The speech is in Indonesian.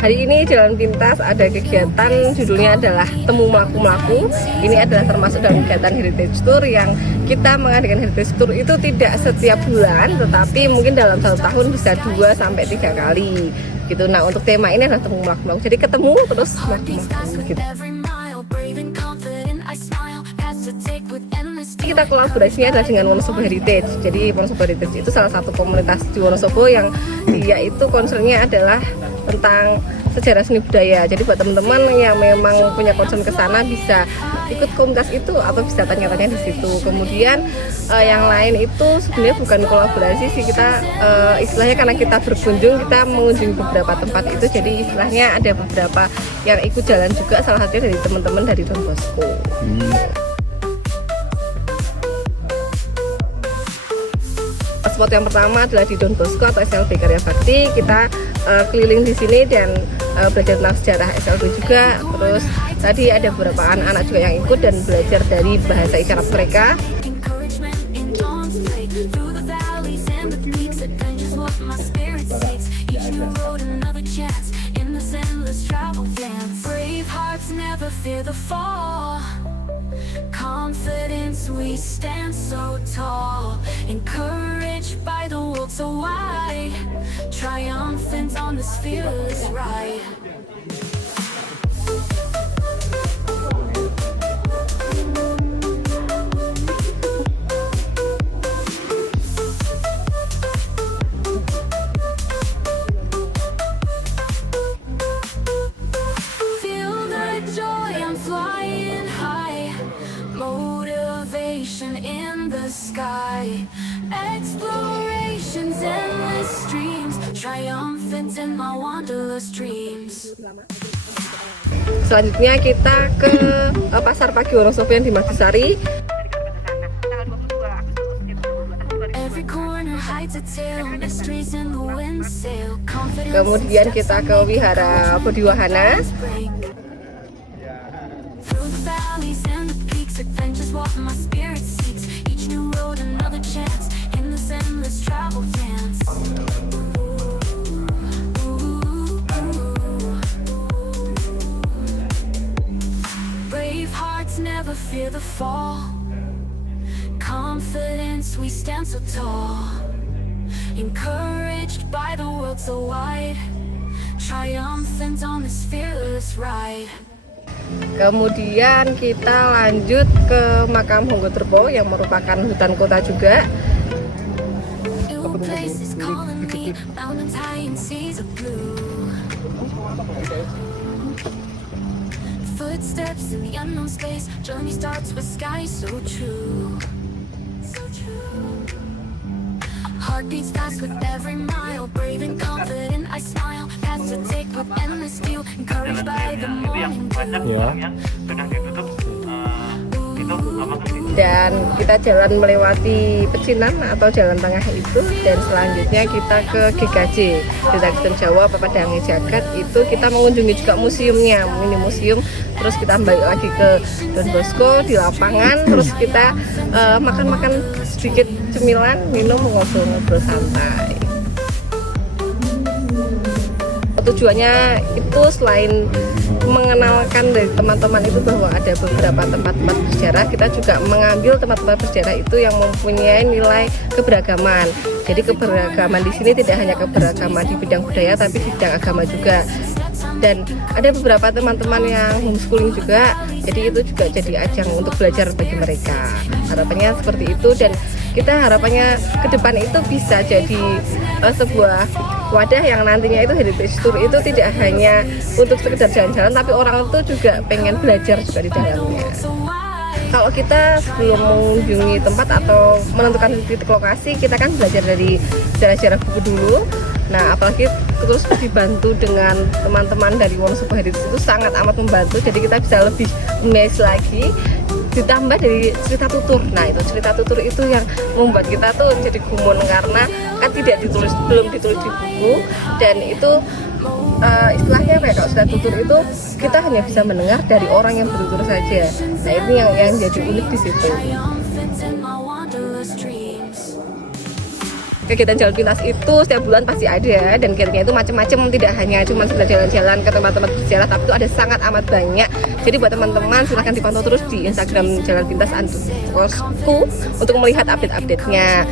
Hari ini Jalan Pintas ada kegiatan judulnya adalah Temu Melaku-Melaku. Ini adalah termasuk dalam kegiatan Heritage Tour yang kita mengadakan Heritage Tour itu tidak setiap bulan, tetapi mungkin dalam 1 tahun bisa 2 sampai 3 kali gitu. Nah, untuk tema ini adalah Temu Melaku-Melaku. Jadi ketemu terus melaku-melaku gitu. Kita kolaborasinya adalah dengan Wonosobo Heritage. Jadi Wonosobo Heritage itu salah satu komunitas di Wonosobo yang dia itu concernnya adalah tentang sejarah seni budaya. Jadi buat teman-teman yang memang punya concern ke sana bisa ikut komunitas itu atau bisa tanya-tanya di situ. Kemudian yang lain itu sebenarnya bukan kolaborasi sih, kita istilahnya karena kita berkunjung, kita mengunjungi beberapa tempat itu. Jadi istilahnya ada beberapa yang ikut jalan juga, salah satunya dari teman-teman dari Don Bosco. Spot yang pertama adalah di Don Bosco atau SLB Karya Bakti. Kita keliling di sini dan belajar tentang sejarah SLB juga. Terus tadi ada beberapa anak-anak juga yang ikut dan belajar dari bahasa isyarat mereka. Confidence, we stand so tall, encouraged by the world so wide, triumphant on this fearless ride. Feel the joy, I'm flying high, motivation in the sky, explorations, endless streams, triumphant in my wanderlust dreams. Selanjutnya kita ke Pasar Pagi Wonosobo yang di Magisari. Every corner hides a tale, mysteries in the wind sail, confidence. Kemudian kita ke Wihara Bodhiwahana. Through the valleys and the peaks, adventures what my spirit seeks. Each new road, another chance in this endless travel dance. Brave hearts never fear the fall. Confidence, we stand so tall. Encouraged by the world so wide, triumphant on this fearless ride. Kemudian kita lanjut ke Makam Honggo-Terpo yang merupakan hutan kota juga. New places calling me, mountains high and seas of blue. Footsteps in the unknown space, journey starts with skies so true. So true. Heart beats fast with every mile, brave and confident I smile. Paths to take with endless view, encouraged by the morning dew. Sudah ditutup, itu apa ke situ? Dan kita jalan melewati pecinan atau jalan tengah itu, dan selanjutnya kita ke GKJ, Desa Kristen Jawa Pepadange Jagat. Itu kita mengunjungi juga museumnya, mini museum. Terus kita balik lagi ke Don Bosco di lapangan. Terus kita makan-makan sedikit cemilan, minum, ngobrol-ngobrol santai. Tujuannya itu selain mengenalkan dari teman-teman itu bahwa ada beberapa tempat-tempat bersejarah, kita juga mengambil tempat-tempat bersejarah itu yang mempunyai nilai keberagaman. Jadi keberagaman di sini tidak hanya keberagaman di bidang budaya, tapi di bidang agama juga. Dan ada beberapa teman-teman yang homeschooling juga, jadi itu juga jadi ajang untuk belajar bagi mereka. Harapannya seperti itu, dan kita harapannya ke depan itu bisa jadi sebuah wadah yang nantinya itu Heritage Tour itu tidak hanya untuk sekedar jalan-jalan, tapi orang itu juga pengen belajar juga di dalamnya. Kalau kita sebelum mengunjungi tempat atau menentukan titik lokasi, kita kan belajar dari sejarah-sejarah buku dulu. Nah, apalagi terus dibantu dengan teman-teman dari Wonosobo Heritage itu sangat amat membantu. Jadi kita bisa lebih amazed lagi. Ditambah dari cerita tutur. Nah, itu cerita tutur itu yang membuat kita tuh jadi gumun karena kan belum ditulis di buku, dan itu istilahnya kayak kalau cerita tutur itu kita hanya bisa mendengar dari orang yang bertutur saja. Nah, ini yang jadi unik di situ. kegiatan jalan pintas itu setiap bulan pasti ada, dan kegiatannya itu macam-macam, tidak hanya cuma sekedar jalan-jalan ke tempat-tempat bersejarah, tapi itu ada sangat amat banyak. Jadi buat teman-teman silahkan dipantau terus di Instagram Jalan Pintas _ untuk melihat update-update-nya.